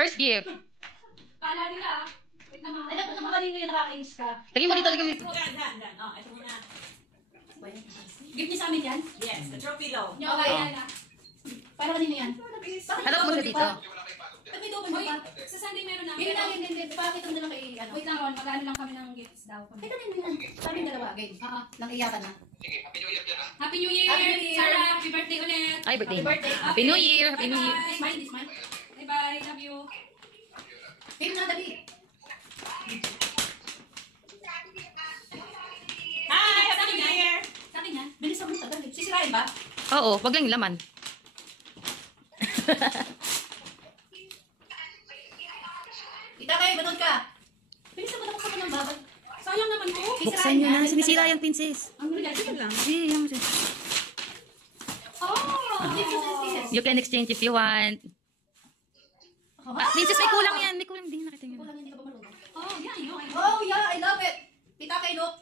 First gift. Kala nila. Ay, naku, kanino yung nakakainis ka? Lagyan mo dito, lagyan mo dito. Oh, ito muna. Gift niya sa amin yan? Yes, the trophy daw. Okay, yan na. Para kanino yan? Halap mo siya dito. Sabi daw ba ba? Sa Sunday meron na. Hindi na, hindi. Pakita mo na lang kay ano. Wait lang, Ron. Mag-ano lang kami ng gifts daw. Ay, kanino yan? Sabi yung dalawa, game. Nang iyakan na. Sige, Happy New Year dyan, ha? Happy New Year! Happy New Year! Sarah, happy birthday ulit! Ay, birthday. Happy birthday! Happy New Year! Happy New Year! Bye-bye! Smile, smile. Bye-bye! Love you! Game na, dali! Hi! Happy New Year! Sa akin yan? Bilis ako tagal. Sisirain ba? Oo, wag lang yung laman. Kita kayo, batod ka! Bilis ako tapos ako ng babay. Sayang naman ko. Buksan nyo na. Sinisira yung princess. Ang regalo lang. Sige, yan mo siya. Oh! You can exchange if you want. Princess, may kulang yan. May kulang. Hindi nakita nyo. Hindi ka ba marunong? Oh, yeah, I know. Oh, yeah, I love it. Kita kayo, look.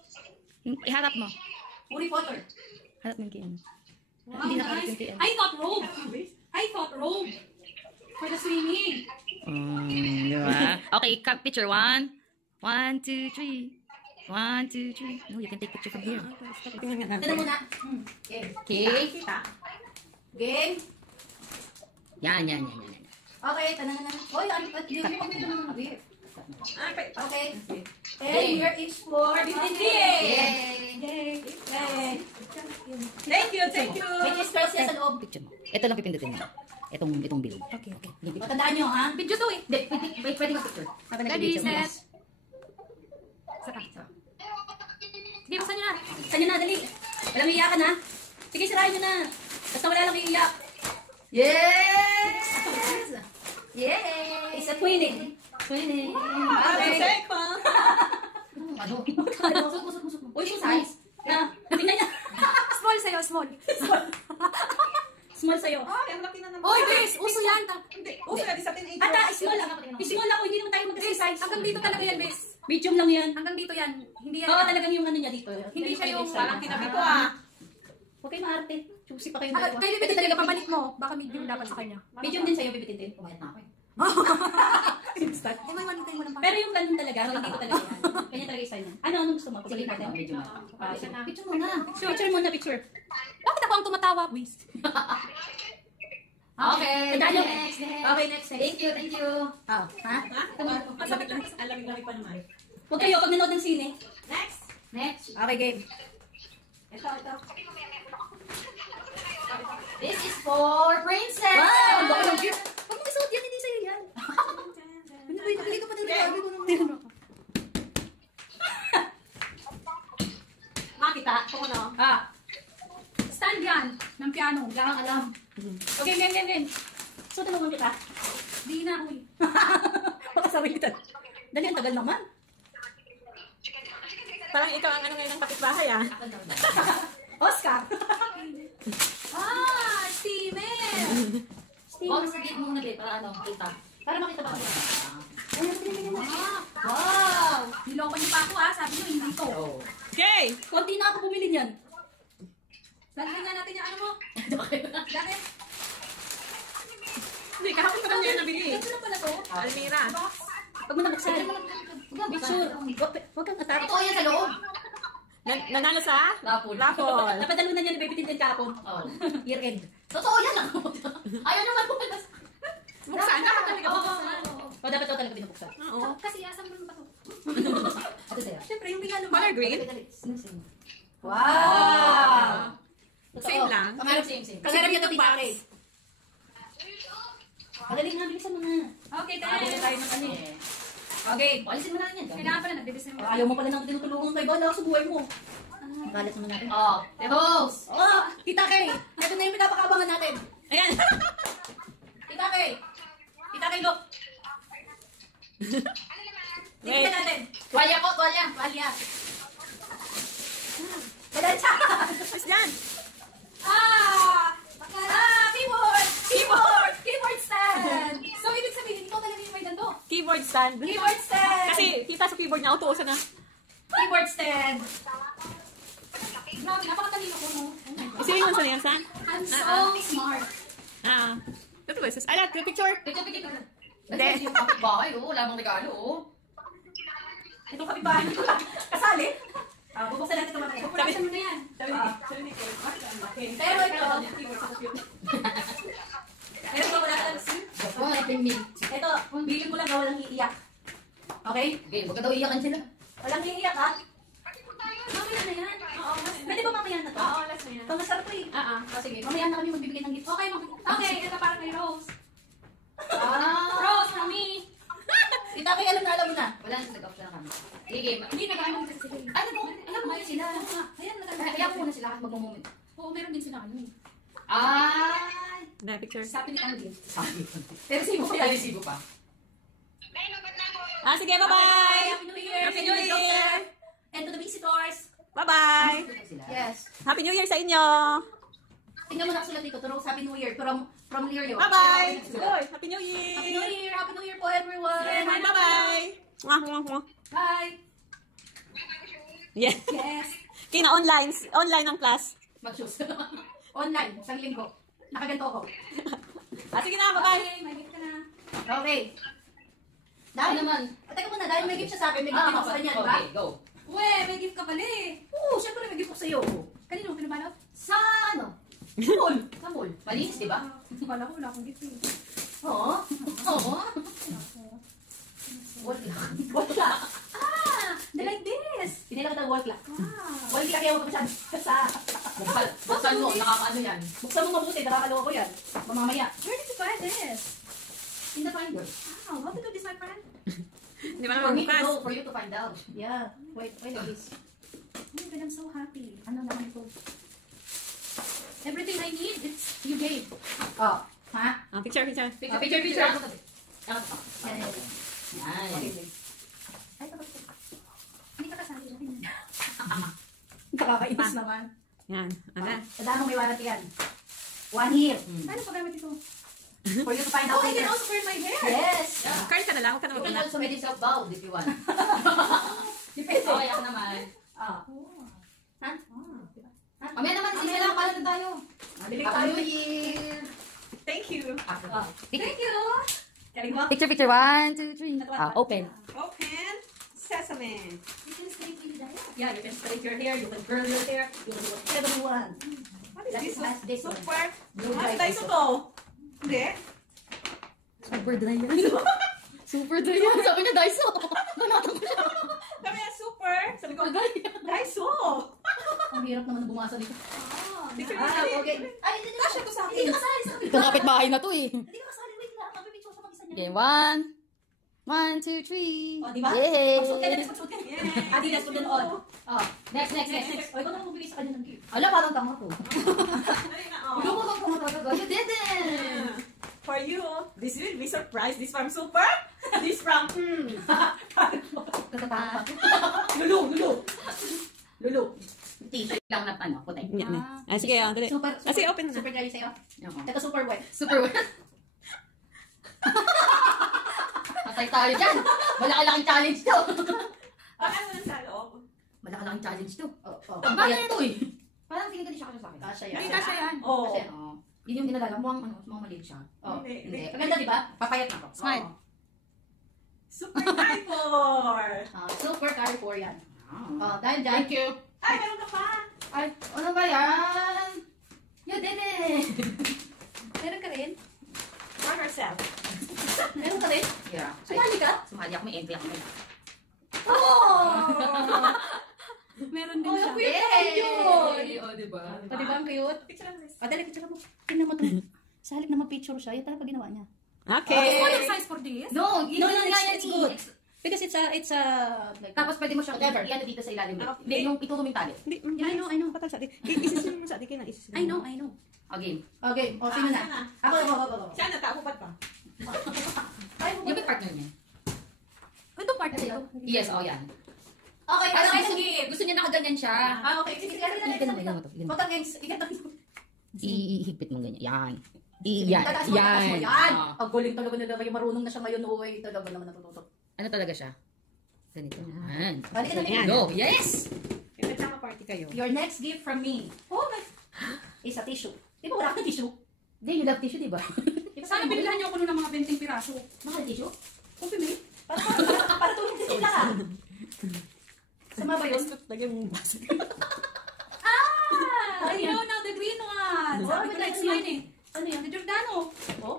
Iharap mo. Harry Potter. Harap mo yung KM. Wow, Hindi nakarap nice. yung KM. I thought robe. For the swimming. Diba? Okay, picture. 1, 2, 3. 1, 2, 3. No, you can take picture from here. Tignan mo na. Game. Okay. Game. Yan. Okay, tanong na. Oy, hindi mo magpito ng mga beer. Okay. And here is for Yay! Yay! Thank you, thank you! May crystals yan sa loob. Picture mo. Ito lang pipindutin mo. Itong bilog. Okay. Matandaan nyo, ha? Video to eh. Wait, pwede mag-picture. Ready, set. Saka. Sige, buksan nyo na. Buksan nyo na, dali. Walang iiyakan, ha? Sige, sirahin nyo na. Basta wala lang iiyak. Yes! Yay! It's a twinning. Twinning. Okay. Ano? Susok mo. Uy, yung size. Tingnan niya. Small sa'yo, small. Small sa'yo. Ay, ang laki na naman. Oy, Grace! Uso yan. Hindi, uso yan sa teenager. Ata, small. Small ako, hindi naman tayo mag-size. Hanggang dito talaga yan, Grace. Medium lang yan. Hanggang dito yan. Hindi yan. Oo, talagang yung ano niya dito. Hindi siya yung Parang kinabit ko, ah. Huwag kayo maarte. Choosy pa kayo. Kayo bibitin talaga pabalik mo. Baka medium dapat sa kanya. Medium din sa'yo, bibitin din. Pumayat na ako eh. Instant. Di ba manitay mo ng Pero yung ganun talaga, hindi ko talaga yan. Kanya talaga yung style niya. Anong gusto mo? Pagsalit natin. Medyo Picture muna. Picture muna, picture. Bakit ako ang tumatawa? Wiz. Okay. Next. Okay, next. Thank you. Ha? Alamig pa naman. Huwag kayo, pag nanood ng sine. Next. Okay, game. Ito. This is for Princess! Wow! Ang baka ng gift. Huwag mo isuot yan, hindi sa'yo yan. Hindi ka pa nila. Makita? Kung ano? Stand yan. Ng piano. Wala kang alam. Okay, game. So, tanungan kita. Di na, uy. Makasabay kita. Dali, ang tagal naman. Parang ikaw ang ano ngayon ng kapitbahay, ah. Oscar! Steven! Oh, sige mo muna, para ano, kita. Para makita ba ako? Wow! Niloko niyo pa ako, ha? Sabi niyo, hindi ko. Okay! Konti na ako bumili niyan. Lalagyan nga natin yung ano mo. Bakit? Hindi, kahapon pa lang yan nabili. Ito na pala to. Almira. Huwag mo nabuksan. Picture. Huwag kang atakot. Ito yan sa loob. Nanalo sa? Rapol. Napadalo na niya ni Baby Tintin kahapon. Year end. Totoo yan lang. Ayaw naman po. Buksan ka talaga. O, dapat ito talaga binubuksan. Oo. Kasi asam mo ba to? Ito sa'yo. Siyempre, yung bigyan mo. Color green? Wow! Same lang. Pangarap same. Pangarap niya ito titake. Magaling nga, bilisan mo na. Okay, Nakabili thanks. tayo ng ano eh. Okay, alisin mo na yan. Kailangan pala nagbibisin mo. Ayaw mo pala nang tinutulungan kay Bala sa buhay mo. Galit naman natin. Host! Tita Kay! Ito na yung pinapakabangan natin. Ayan! Tita Kay! Tita Kay, look! Tingnan natin. Tuwalya po, tuwalya. Padansya! Tapos yan. Keyboard stand! So, ibig sabihin, ikaw talaga yung may ganito. Keyboard stand. Keyboard stand! Kasi kita sa keyboard niya, utuusan na. Keyboard stand! Grabe, napakatalino ko mo. Isipin mo saan yan, San? I'm so smart. Ito ba, sis? Alat, picture. Picture. Hindi. Yung kapitbahay, oh. Wala bang regalo, oh. Itong kapitbahay. Kasali. Bubuksan natin ito mamaya. Pupulasan mo na yan. Sabi ni Kel. Pero ito, pero ito wala ka Ako, napimig. ito, bilin mo lang na walang iiyak. Okay? Okay, huwag ka daw iyakan sila. Walang iiyak ha? Mamaya na yan. Oo, Pwede ba mamaya na to? Oo, last na yan. Ito masarap to eh. Sige, mamaya na kami magbibigay ng gift. Okay, ito para kay Rose. Ah! Rose, mami. Ita kay alam mo na. Wala na nag-off na kami. Sige, Hindi nag-ano kasi sila. alam mo sila. Ayan, Kaya po na sila kasi mag-moment. Oo, meron din sila ano eh. Ay! Hindi, picture. Sabi ni Andy. Sabi ko. Pero sino ko Ay, resibo pa. Sige, bye-bye! Happy New Year! Happy New Year! And to the visitors. Bye-bye! Sila. Yes. Happy New Year sa inyo! Tingnan mo nakasulat dito. Turong Happy New Year. From Lirio. Bye-bye! Happy Happy New Year! New Year! Happy New Year po everyone! Bye-bye! Mwah, mwah, mwah. Bye! Yeah. Yes! Kina online ang class. Mag-shoes. Online. Isang linggo. Nakaganto ako. Sige na, bye-bye! Okay, may gift ka na. Okay. Dahil naman. Teka muna, dahil may gift siya sa akin, may gift din ako sa kanya, di ba? Okay, go. Uwe, may gift ka pala eh. Oo, syempre may gift ko sa'yo. Kanino pinabalot? Sa ano? Cool. Sa mall. Malinis, di ba? Wala ko, wala akong gift eh. Oo. Oo. Wall clock. Ah, they like this. Pinila kita wall clock. Wow. Wall clock yung masyado sa... Buksan mo, nakakaano yan. Buksan mo mabuti, nakakalawa ko yan. Mamamaya. Where did you buy this? In the finder. Wow, how to do this, my friend? Hindi ba For naman me to bukas? know, for you to find out. Yeah. Wait like this. Oh my God, I'm so happy. Ano naman ito? Everything I need, it's you gave. Oh. Ha? Picture. Picture. Yan. Yan. Ay, tapos. Hindi ka kasali natin. Nakakainis naman. Yan. Ano? Tandaan mo may warranty yan. 1 year. Paano pa gamit ito? For you to find out Oh, I can later. also wear my hair. Yes. Card ka na lang, huwag ka na You can mag-una. also make yourself bald if you want. Depende. Okay, ako naman. Ah. Ha? Mamaya naman, isa lang, pala na tayo. Bili Happy tayo. New Year! Thank you. Thank you. Galing mo? Picture, 1, 2, 3. Open. Open. Sesame. You can stay with that. Yeah, you can straight your hair, you can curl your hair, you can do whatever you want. What is Let's this? ask this one. Super. Blue Ah, light Daiso is- to. Hindi. Super dry yan. Super dry yan. Sabi niya, Daiso. Banatan ko siya. Sabi niya, super. Sabi ko, Daiso. Ang hirap naman bumasa dito. Picture Ah, niya. okay. Ay, hindi na. Kasya to sa Hindi akin. ka kasali sa Ito kapitbahay na to eh. Hindi ka kasali. Wait lang. Mapipicture sa mag-isa niya. Okay, 1, 1, 2, 3. O, di ba? Yay! Pagsuot ka na, pagsuot ka na. Yeah. Adidas ko din on. Oh. Next. O, ikaw naman magbigay sa kanya ng gift. Ala, parang tama to. Ayun na, oh. Ikaw mo kang tama. You did it! For you, this will be surprise. This from Super. This from Katatakot. Lulu. T-shirt lang na ano, puti. Yan na. Ah, sige, dali. Super, Ah, sige, open na. Super dry sa'yo. Oo. Ito super wet. Super wet. Patay tayo dyan. Malaki-laking challenge to. Ah, ano lang sa loob? Malaki-laking challenge to. Oh. Ang bagay ito eh. Parang feeling ko di siya kasya sa akin. Kasha yan. Hindi kasha yan. Oo. Kasi ano, yun yung dinadala. Mukhang maliit siya. Oh. Hindi. Maganda, di ba? Papayat na to. Smile. Oo. Super Carrefour. Super Carrefour yan. Ah. Dahil dyan. Thank you. Ay, meron ka pa. Ay, ano ba yan? You did it! Meron ka rin? For herself. Meron ka rin? Yeah. Sumali ka? Sumali ako, may entry ako. Oh! Meron din Oh, siya. ang cute! Yay! O, diba? O, di ba ang cute? Picture lang this. Dali, picture mo. Tingnan mo ito. Sa halip na mag-picture siya, yan talaga ginawa niya. Okay. Small size for this? No, No, it's eh. good. Because it's a like, Tapos pwede mo siyang Whatever. i-ano dito sa ilalim. Ah, Hindi, yung itulong yung tali. Hindi, Yeah, I know. Patal sa atin. Isisin mo sa atin. Isisin mo. I know. Okay. okay, o sino Ah, na? sana. Ako. Siya na, taupad pa. Ay, Yung big partner niya. Ito part na ito. Yes, oh yan. Okay, Parang okay, gusto, sige. gusto niya nakaganyan siya. Ah, okay. Sige, sige. Ganun mo to. Ganun. Potang gangs. Ikatang. Ihigpit mo ganyan. Yan. Tataas mo, tataas mo. Yan. Ah. Ang galing talaga nila. Yung marunong na siya ngayon. Uy, talaga naman natututo. Ano talaga siya? Ganito. Yan. Balik ka na. Ayan. Go. Yes! Yung nagkama party kayo. Your next gift from me Oh my. is a tissue. Di ba wala kang tissue? Hindi, you love tissue, di ba? Di ba Sana binilahan niyo ako nun ng mga 20 piraso. Mahal tissue? Coffee mate? Para tulong din sila ka. Sama ba yun? Lagyan mo basa. I know now the green one. Oh, Sabi ko may like green. mine eh. Ano yan? The Giordano. Oh?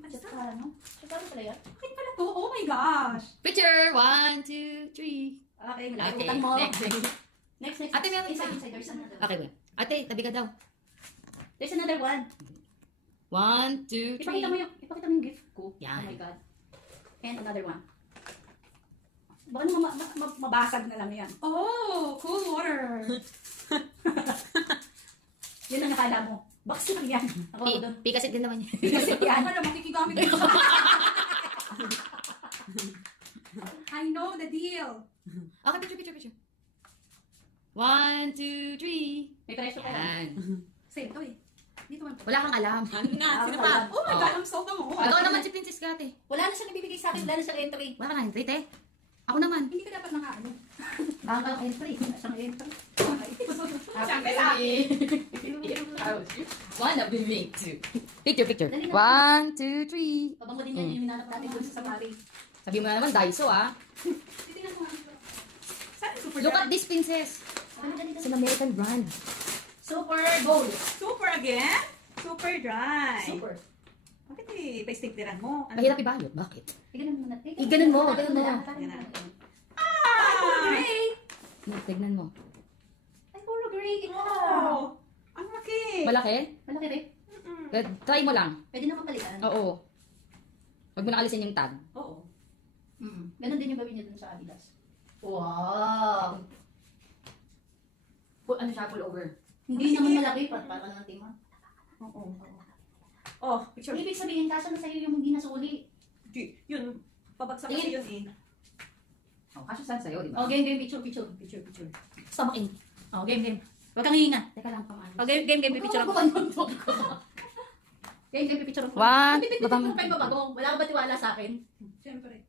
Basta. Ano? Ano pala yan? Bakit pala to? Oh my gosh. Picture. 1, 2, 3. Okay, Okay, malaki utang mo. next. Next. Ate, meron Inside, pa. inside. There's another. Okay, wait. Ate, tabi ka daw. There's another one. 1, 2, 3. Ipakita mo yung gift ko. Yan. Oh my God. And another one. Baka naman mabasag na lang yan. Oh, cool water. Yun ang nakala mo. Box lang yan. Ako doon. Pikasit din naman yan. Kasi yan. Ano, makikigamit ko. I know the deal. Okay, picture. 1, 2, 3. May presyo ka lang. Yan. Same to eh. Dito man. Wala kang alam. Ano na? Sino pa? Oh my God, I'm so bango. Ikaw naman si Princess Kate. Wala na siyang ibibigay sa akin. Wala na siyang entry. Wala ka na entry, te. Ako naman. Hindi ka dapat nakaano. Baka kang entry. Wala siyang entry. Siyempre sa akin. One of the big two. Picture. Dali na. 1, 2, 3. Pabango din yan yung hinanap natin dun sa safari. Sabi mo na naman, Daiso ah. Titingnan mo nga. Saan yung super Look dry? at this princess. Dali. It's an American brand. Super gold. Super again? Super dry. Super. Bakit pa-stickleran mo? Ano? Mahirap ibalot. Bakit? Iganon mo na. Iganon mo, Parang iganon mo. lang, parang Ganun. lang. Ah! Gray. Tignan mo. Ay, puro gray. Oh! Ang laki! Malaki? Malaki rin. Try mo lang. Pwede na palitan. Oo. Huwag mo nakalisin yung tag. Oo. Ganon din yung gawin niya dun sa Adidas. Wow! Ano siya, pull over. Hindi naman malaki. Parang ng tima. Oo. Oh, picture. Ibig sabihin, kaso na sa'yo yung hindi nasuli. Yun. Pabagsak kasi yun eh. Oh, kasya saan sa'yo, di ba? Oh, game. Picture. Stomach in. Oh, game. Huwag kang hihinga. Teka lang, pamaan. Oh, game. Picture ako. Game, picture ako. One, Pipipit babang- mo pa yung babago. Wala ka ba tiwala sa akin? Siyempre.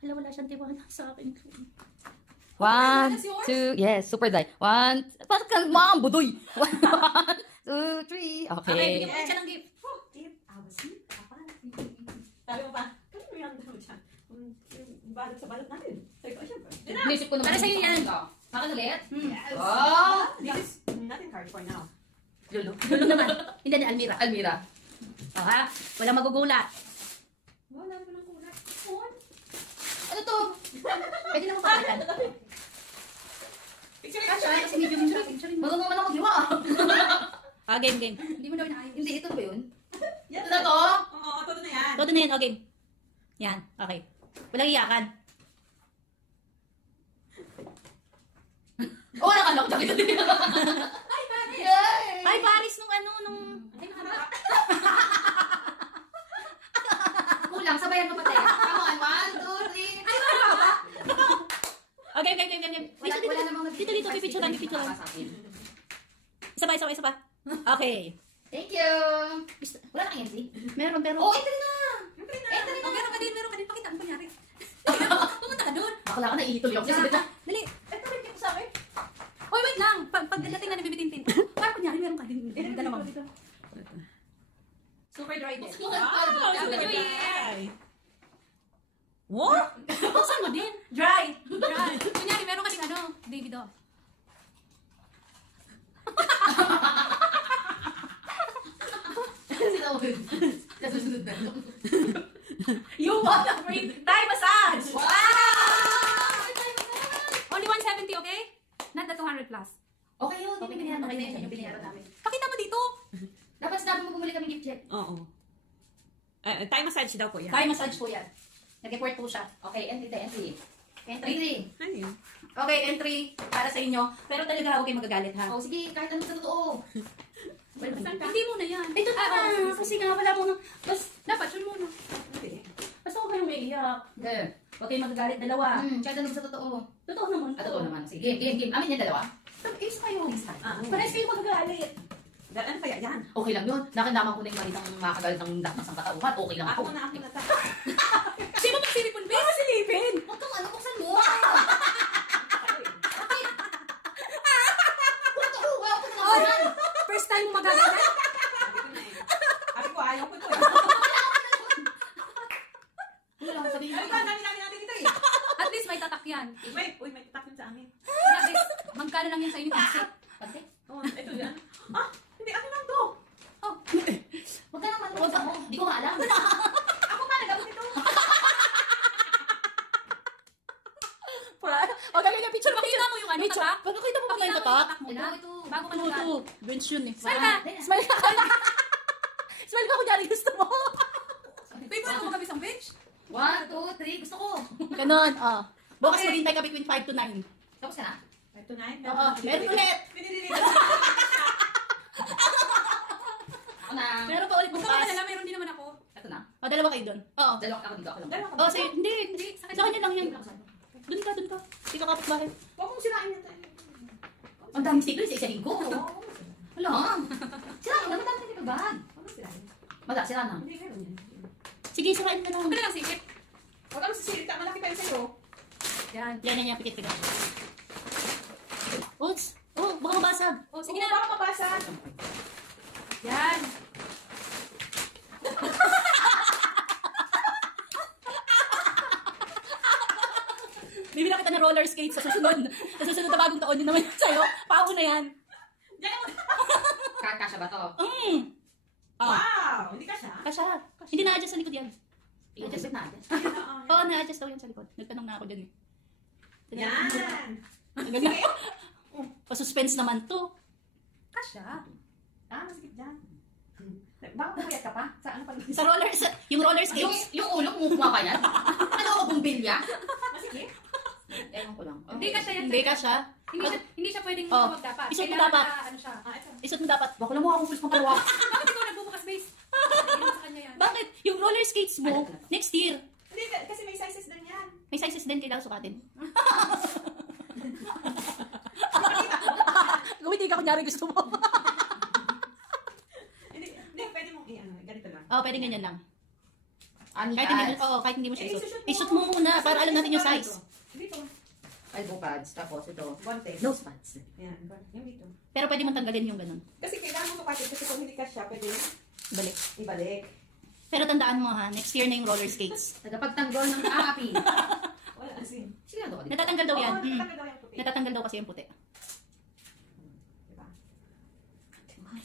Wala siyang tiwala sa akin. 1, 2, yes, super die. 1, parang kang mga budoy. 1, 2, 3. Okay, Okay. bigyan mo siya ng gift. Sabi mo pa, kanino yan daw dyan? Yung balot sa balot natin. Sabi ko, syempre. Inisip ko naman. Para sa'yo yan. Akin ulit? Yes. Oh! This is nothing card for now. Lulu. Lulu naman. Hindi ni Almira. Almira. Oh, ha? Walang magugulat. Wala naman ang kulat. Ano to? Pwede naman palitan. Picture Kasha, kasi medyo picture mo. Marunong naman ako diwa. Ah, game. Hindi mo daw inaayos. Hindi, ito ba yun? Yan Ito na to? Oo, todo na yan. Todo na yan, okay. Yan, okay. Walang iyakan. Oh, nakalok. Ay, pare! Yay! Ay, Paris nung ano, nung... Ay, maharap. Kulang, sabayan mo pa tayo. Come on, 1, 2, 3. Ay, Okay, game. wala namang Dito, pipicturean. Isa pa. Okay. Thank you. Wala nang entry. Meron, pero... Oh, entry na. Oh, meron ka din. Pakita mo kunyari. Pumunta ka doon. Bakla ka na, ihituloy ako. Kasi bita. Dali. Ito rin ko sa akin. Oy, wait lang. Pagdating na nabibitin-tin. Parang kunyari, meron ka din. Dalawa. Super dry din. Wow, Sabi super niyo eh. dry. What? Buksan mo din. Dry! Kunyari, meron ka din David oh. Nasusunod na. You want a free Thai massage! Only 170, okay? Not the 200 plus. Okay yun. Okay, binayaran namin yung binayaran namin. Pakita mo dito. Dapat sinabi mo bumili kami gift check. Oo. Thai massage daw po yan. Thai massage po yan. Nag-report po siya. Okay, entry. Entry. Ano yun? Okay, entry para sa inyo. Pero talaga huwag kayo magagalit ha. Oh, sige, kahit ano sa totoo. Hindi mo na yan. Ito na Ah, oh. kasi nga wala mo nang... Dapat, yun muna. Hindi. Basta huwag kayong maiiyak. Okay. Huwag kayong magagalit dalawa. Kahit ano sa totoo. Totoo naman. Totoo naman. Sige, game. Amin yan dalawa. Is kayo. Ah, Parehas kayo magagalit. Ano kaya yan? Okay lang yun. Nakandama ko na yung malitang makagalit ng dakmas ng katauhan. Okay lang Ako ako. na. Sino ba silipon, Bes? Ano silipin? Huwag kang ano, buksan mo. First time mo magagalit? Sabi ko ayaw ko to. yan. Wait, uy, may tatak yun sa amin. Grabe, magkano lang yan sa inyo? Pati. Oh, ito yan. Ah, hindi, akin lang to. Oh, Huwag ka naman. Huwag ako. Hindi ko nga alam. Ako nga, nagabot ito. O, galing na picture. Makita mo yung ano, Picture. tatak? Pagkakita mo ba yung Pakita mo tatak? yung tatak muna. Ito. Bago ka Ito, naglaan. ito. Bench yun eh. Smile ka! Smile ka. Smile ka kunyari gusto mo. Favorite mo kami isang bench? 1, 2, 3. Gusto ko. Ganon, oh. Bukas maghintay ka between 5 to 9. Tapos ka na? Ito na yun. Oo, meron ulit. Pinililigan. Ako na. Meron pa ulit Huwag ka bukas. magalala, meron din naman ako. Ito na. O, dalawa kayo doon. Oo. Dalawa ako dito. Ako lang. Dalawa ka. Oh, sige. Hindi. Sa Sa kanya lang yan. Doon ka, doon ka. Hindi ka kapit bahay. Huwag mong sirain yan tayo. Ang dami sticker sa isa linggo. Oo, Wala. Sira ko. Dapat dami sticker bag. huwag mong sirain. Wala. Sira na. Hindi, meron yan. Sige, sirain ka lang. Huwag ka na lang sikip. Huwag kang sisirita, malaki tayo sa'yo. Yan. Yan yan, pikit ka. Oops. Oh, baka mabasag. Oh, sige Oo, na. baka mabasa. Yan. Bibili kita ng roller skates sa susunod. Sa susunod na bagong taon, yun naman yun sa'yo. Pao na yan. Diyan mo. Kasha ba to? Oh, Wow! Hindi ka siya. kasha. Hindi na-adjust sa likod yan. I-adjust na. adjust. Oo, na-adjust daw yan sa likod. Nagtanong na ako dyan eh. Yan. Ang ganda. Pa-suspense naman to. Kasha. Ah, masikip dyan. Baka pumayat ka pa? Sa ano pa? Sa roller, yung roller skates. Yung ulo, kumukuha ka yan? Ano ako, bumbilya? Masikip? Ewan ko lang. Hindi kasha yan. Hindi kasha. Hindi siya pwedeng Oh, huwag dapat. isuot mo Kailangan dapat. na, ano siya. Ah, ito. Isuot mo dapat. Baka lang mo akong pulis pangkalawa. Bakit ikaw nagbubukas base? Hindi sa kanya yan. Bakit? Yung roller skates mo, next year, Hindi, kasi may sizes din yan. may sizes din kailangan sukatin. Gawin ka kunyari gusto mo. Hindi, pwede mong i-ano, ganito lang. Oo, pwede ganyan lang. Ani Kahit hindi, kahit hindi mo siya isuot. Isuot mo muna para alam natin yung size. Dito. Elbow pads. Tapos ito. Guante. Nose pads. Yan, yung dito. Pero pwede mo tanggalin yung ganun. Kasi kailangan mo tukatin kasi kung hindi ka siya, pwede Balik. ibalik. Pero tandaan mo ha, next year na yung roller skates. Tagapagtanggol ng api. Wala asin. Sige na to. Natatanggal daw yan. Oo, natatanggal daw yung puti. Natatanggal daw kasi yung puti.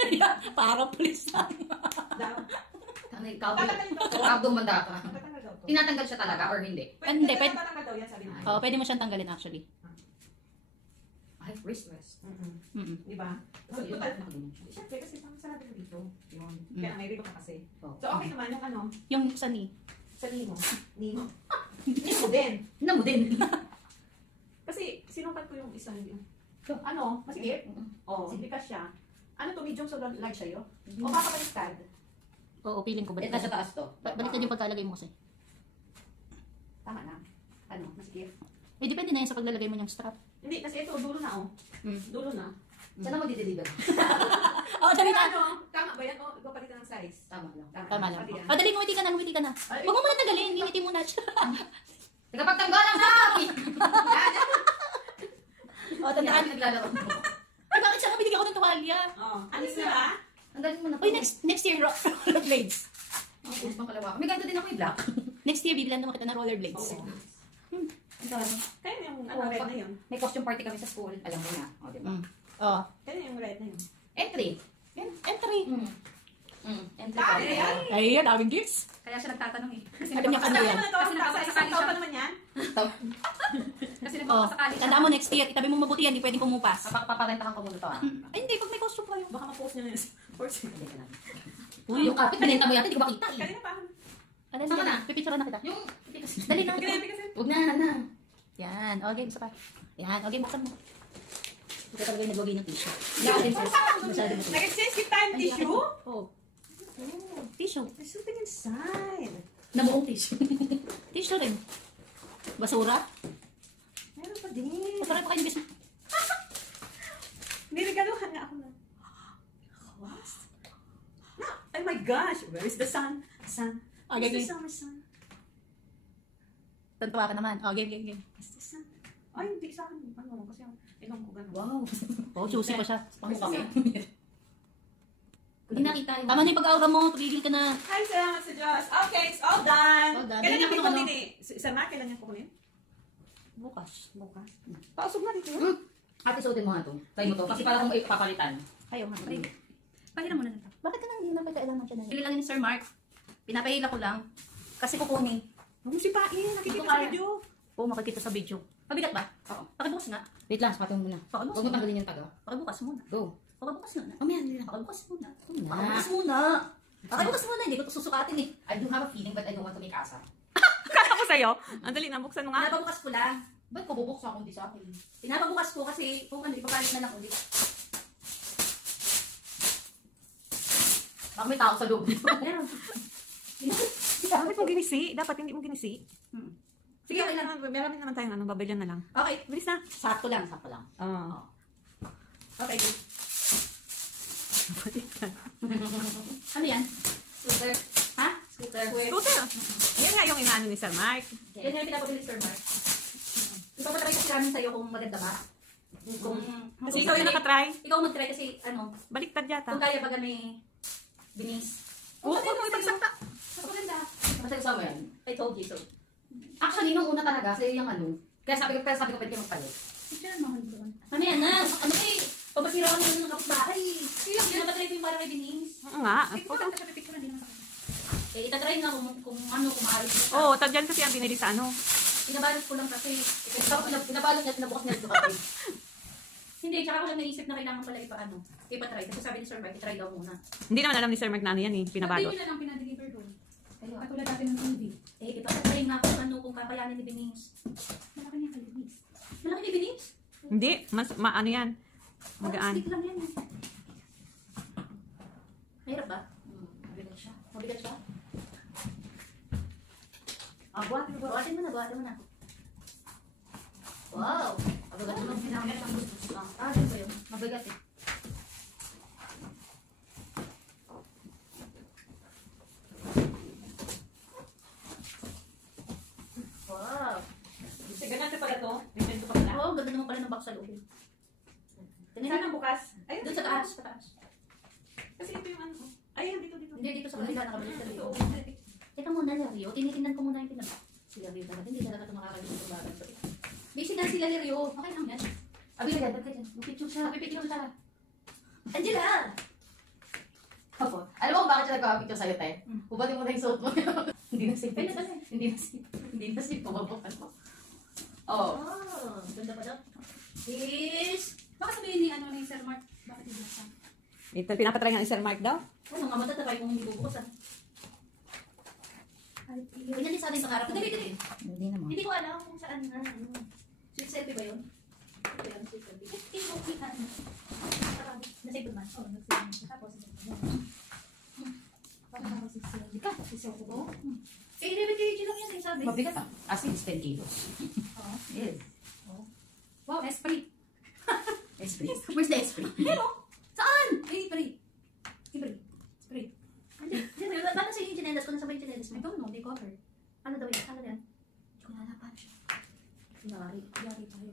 Diba? Parang pulis lang. Daw. Ano ikaw? Tatanggalin daw to. Huwag dumanda ka. Natatanggal daw to. Tinatanggal siya talaga or hindi? Hindi, pwede. Natatanggal daw yan, sabi na. Oo, pwede mo siyang tanggalin actually. Ay, wrist. Mm-mm. Diba? So, yun. Total. Siyempre, kasi pang sarado ko dito. Yun. Mm. Kaya may riba ka kasi. Oh. So, okay naman yung ano, Yung sa knee. sa Nimo. Nimo. Nimo din. Ina mo din. Kasi sinukat ko yung isa yung So, ano, masikip. Oo, Sige. hindi ka siya. Ano to, medium so large sa'yo? O makapaliktad? Oo, feeling ko Ito baliktad. sa taas to. Baliktad yung pagkalagay mo kasi. Tama na. Ano, masikip? Eh, depende na yan sa paglalagay mo ng strap. Hindi, kasi ito, dulo na oh. Mm. Dulo na. Saan ako dideliver? Oo, dali Pero na. ano, tama ba yan? O, ikaw palitan ng size. Tama lang. Tama lang. Pati yan. O, dali, ngumiti ka na, ngumiti ka na. Ay, Huwag mo muna tanggalin, ngumiti mo na. Tagapagtanggol ng api! O, tandaan. Naglalaro. Ay, bakit siya binigyan ko ng tuwalya? Oh, ano sila? Ang dali mo na to. Uy, next year, roller blades. Ang pulis pangkalawa. May ganito din ako yung black. Next year, bibigyan naman kita ng roller blades. Oo. Ang dami. Kaya yung ano, red na yun. May costume party kami sa school. Alam mo na. O, diba? Mm. Oo. Kaya yung red na yun. Entry. Entry. Entry Dami party. yan. Ay, daming gifts. Kaya siya nagtatanong eh. Kasi Alam niya Kasi kung ano yan. naman ito, Kasi nakapasakali isang taon siya. pa naman yan. Kasi Oh, nagpapasakali siya. tanda mo next year, itabi mo mabuti yan, di pwedeng pumupas. Paparentahan ko muna to ah. Ay, hindi, pag may costume kayo. Baka ma-post niya na yun. Force. Hindi ka lang. Uy, Yung kapit, pinenta mo yata, hindi ko makita eh. Kanina pa. Ano, Saan ka na? pipicture na kita. Yung, Dali na. Kanina kasi. huwag na. Yan, okay, isa pa. Yan, okay, buksan mo. Ito talaga yung naglagay ng tissue. Yeah, princess. Masyado mo. Nag-exchange gift tayo ng tissue? Oh. Tissue. There's something inside. Nabuong tissue. Tissue rin. Basura. Meron pa din. Basura pa kayo gusto. Niregaluhan nga ako na. What? No. Oh my gosh. Where is the sun? Sun. Okay, Where's the okay. summer sun? Tantuwa ka naman. Oh, game, game, game. Where's the sun? Ay, hindi sa akin. Ano, kasi yung ilong ko gano'n. Wow. Oh, juicy pa siya. Pangmukha ko. Hindi nakita yung... Tama na yung pag-aura mo. Tumigil ka na. Hi, salamat sa Diyos. Okay, it's all done. All done. Kailan Hindi niya na kukunin ano. eh? Sa Mark, kailan niya kukunin? Bukas. Bukas. Pausog na dito. Ate, suotin mo nga to. Try mo to. Kasi para kung papalitan. Ayaw nga. Ay, pahiram mo na lang. Bakit ka nang hindi na kailangan siya na Bili lang ni Sir Mark. Pinapahila ko lang. Kasi kukunin. Huwag mo sipain. Nakikita Ito sa kaya. video. Oo, makikita sa video. Pabigat ba? Oo. Pakibukas nga. Wait lang, sapatin mo muna. Pakibukas Huwag mo muna. tanggalin yung taga. Pakibukas muna. Go. Pakibukas muna. Mamaya, hindi lang. Pakibukas muna. Muna. Pakibukas muna. Pakibukas muna. Hindi ko ito susukatin eh. I do have a feeling but I don't want to make asa. Kala ko sa'yo. Ang dali na, buksan mo nga. Pinapabukas ko lang. Ba't ko bubuksan kung di sa akin? Pinapabukas ko kasi kung ano, ipapalit na lang ulit. Baka may tao sa loob. Meron. Bakit mo ginisi? Dapat hindi mo ginisi. Sige, okay lang. Meron naman tayong ano, babilyan na lang. Okay. Bilis na. Sakto lang, sakto lang. Oo. Okay, good. Ano yan? Scooter. Ha? Scooter. Scooter. Yan nga yung inaano ni Sir Mark. Yan yung pinapabili ni Sir Mark. Ipapatry kasi namin sa'yo kung maganda ba. Kung, Kasi ikaw yung nakatry. Ikaw mag-try kasi, ano, Baliktad yata. kung kaya baga may binis. Oo, huwag mo ipagsakta. Mas maganda. Kasi kasama yan. I told you so. Actually, nung una talaga, sa'yo yung ano. Kaya sabi ko, pwede kayo magpalit. Picture mo doon. Ano yan na? Ano eh? Pabasira ko naman ng kapitbahay. Kailang yun napatry ko yung parang may binis. Oo nga. Picture ka siya, picture hindi naman sa kanya. Eh, itatry na kung ano, kung maaari ko. Oo, tagyan kasi ang binili sa ano. Pinabalot ko lang kasi. Tapos pinabalot niya, pinabukas niya ito kapag. Hindi, tsaka ko lang naisip na kailangan pala ipaano. Ipatry. Kasi sabi ni Sir Mike, itry daw muna. Hindi naman alam ni Sir Mark na ano yan eh, Pati pinabalot. nila lang pinadeliver doon. Ayun. Katulad natin ng TV. Eh, ipatry nga kung ano, kung kakayanin ni Binis. Malaki niya kalinis. Malaki ni Binis? Hindi, mas ano yan. Magaan. Stick lang yan. Mahirap ba? Mabigat siya. Mabigat siya? Buhatin mo. Buhatin mo na, buhatin mo na. Wow! Mabigat mo. Pinakamit ang gusto. Ano ba yun? Mabigat eh. Wow! Sige natin pala to. Bibili ko pa pala. Oo, ganda naman pala ng box sa loob. Sana bukas. Ayun, Doon sa taas, sa taas. Kasi ito yung ano. Ayun, dito. Hindi, dito sa kanila, nakabalik sa loob. Teka muna, Lerio. Tinitingnan ko muna yung pinag... Si Lerio talaga. Hindi talaga ito makakalimutan ng bagay ko. Busy na sila, Lerio. Okay lang yan. Abi, agad ka dyan. Mag-picture siya. Pipicture siya. Angela! Opo. Alam mo kung bakit siya nagpapicture sa'yo, te? Hubatin mo na yung suot mo. Hindi na sip. Ay, nasaan? Hindi na sip. Tumabukan mo. Oo. Oh, ganda pa daw. Is... Baka sabihin ni ano ni Sir Mark, bakit hindi siya? Ito, pinapatry nga ni Sir Mark daw. Ano nga matatapay kung hindi bubukasan? Ganyan din sa atin sa karap. Dali. Hindi naman. Hindi ko alam kung saan na. Ano. Sweet selfie ba yun? Ito yan, sweet selfie. Hindi ko kita. Nasave naman. Oh, nagsisimula. Tapos, tapos si ka, si Soko ko. Eh, 11 kg lang yan, sabi. Mabigat ah. As in, it's 10 kilos. Oo. Yes. Wow, Esprit. Esprit. Where's the esprit? Pero, saan? Ay, Esprit. Esprit. Esprit. Ba't nasa yung chinelas ko? Nasa ba yung chinelas I mo? don't know, they cover. Ano daw yan? Ano yan? Hindi ko nalapan. Yari. Yari tayo.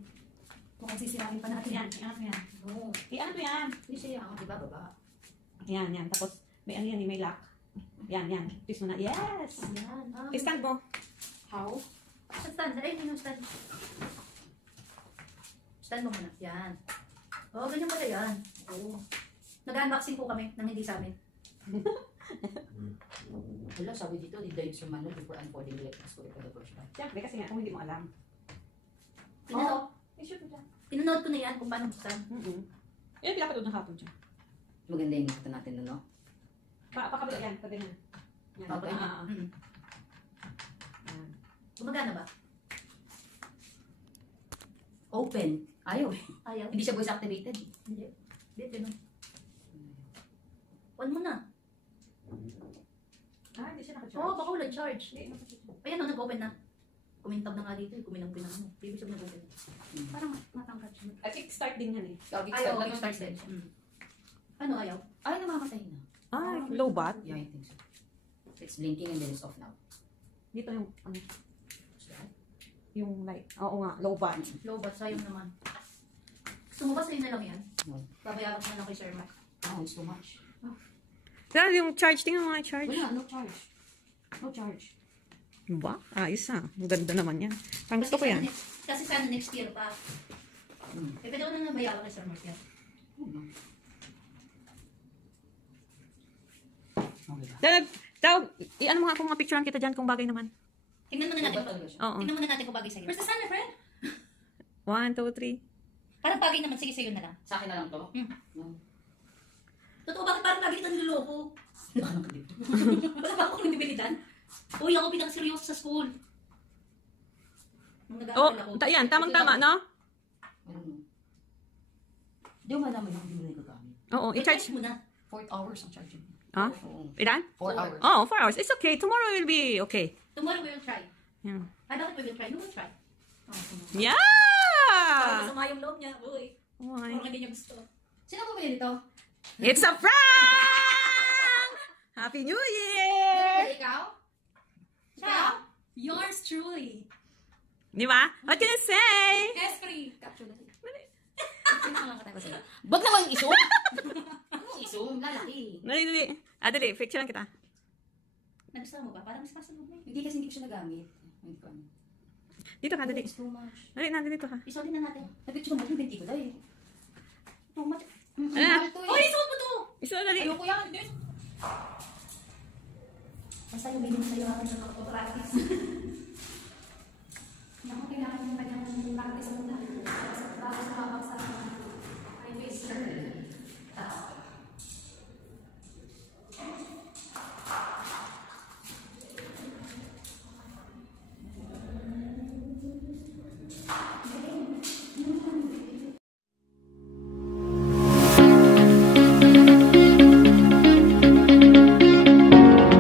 Mukhang sisirahin pa natin yan. Iangat mo yan. Oo. Ano yan? Hindi siya ako, diba, baba? Yan. Tapos, may ano yan, may lock. Yan. Twist mo na. Yes! Yan. Stand mo. How? Sa stand. Ay, hindi yung stand. Stand mo muna. Yan. Oo, ganyan pala yan. Oo. Nag-unboxing po kami nang hindi sa amin. Wala, sabi dito, read the instrument manual before unfolding the electric scooter for the first time. Siyempre, kasi nga, kung hindi mo alam. Pinanood ko na yan kung paano buksan. Yan, pinapanood na kapon siya. Maganda yung nakita natin, no? Pakabila yan, pwede na. Yan. Okay. Mm. Yan. Gumagana ba? Open. Ayaw eh. Ayaw? Hindi siya voice activated. Hindi. Hindi, ganun. On mo na. Hindi siya Oo, baka walang charge. Hindi. Ayan o, nag-open na. Kumintab na nga dito, kuminang-pinang mo. Ibig sabihin nag-open. Parang matangkad siya. I think start din yan eh. Ayaw, kickstart din. Ano ayaw? Ay, namamatay na. Ay, low bat. Yeah, I think so. It's blinking and then it's off now. Dito yung, What's that? yung light. Oo nga, low bat. Low bat, sayang naman. Gusto mo ba sa'yo na lang yan? No. Babayaran ko na lang kay Sir Mac. Oh, it's too much. Dahil yung charge, tingnan mo nga yung charge. Wala, no charge. No charge. Ba? Ayos ah. Ang ganda naman yan. Parang gusto ko yan. Kasi sana next year pa. Eh, pwede ko na nabayaran kay Sir Mark yan. I-ano mo nga kung mapicturean kita dyan kung bagay naman. Tingnan muna natin. Oo. Tingnan muna natin kung bagay sa'yo. Where's the sun, my friend? 1, 2, 3. Parang bagay naman. Sige, sa'yo na lang. Sa akin na lang to. Totoo, bakit parang lagi kita niloloko? Ano ka dito? Wala ba akong kredibilidad? Uy, ako pinakaseryoso sa school. Nung Oh, nag-aaral ako. yan. Tamang-tama, no? Hindi mo malaman yung hindi mo na gagamit. Oo, i-charge. I-charge mo na. 4 hours ang charging. Ha? Ilan? 4 hours. Oh, 4 hours. It's okay. Tomorrow will be okay. Tomorrow we will try. Yeah. Ay, bakit we will try? No, we'll try. Parang Yeah! masama yung loob niya. Uy, Why? parang hindi niya gusto. Sino po pili nito? It's a prank! Happy New Year! Ikaw? Ikaw? Yours truly. Di ba? What can I say? Esprit. Capture natin. Wag naman i-zoom. Anong i-zoom? Lalaki. Dali. Dali. Picturean kita. Nagustuhan mo ba? Parang mas kasunod na yun. Hindi kasi hindi ko siya nagamit. Hindi ko ano. Dito ka, dali. It's too much. Dali na, dito ka. Isolin na natin. Nag-picture mo yung binti ko dahil. Too much. Ano? Uy, isuot mo to! Isa na, dali. Ayoko yan. Hindi. Basta yung bilhin sa'yo ako ng practice. Naku, kailangan yung kanyang practice muna. Bago sa babagsak. Ay, waste.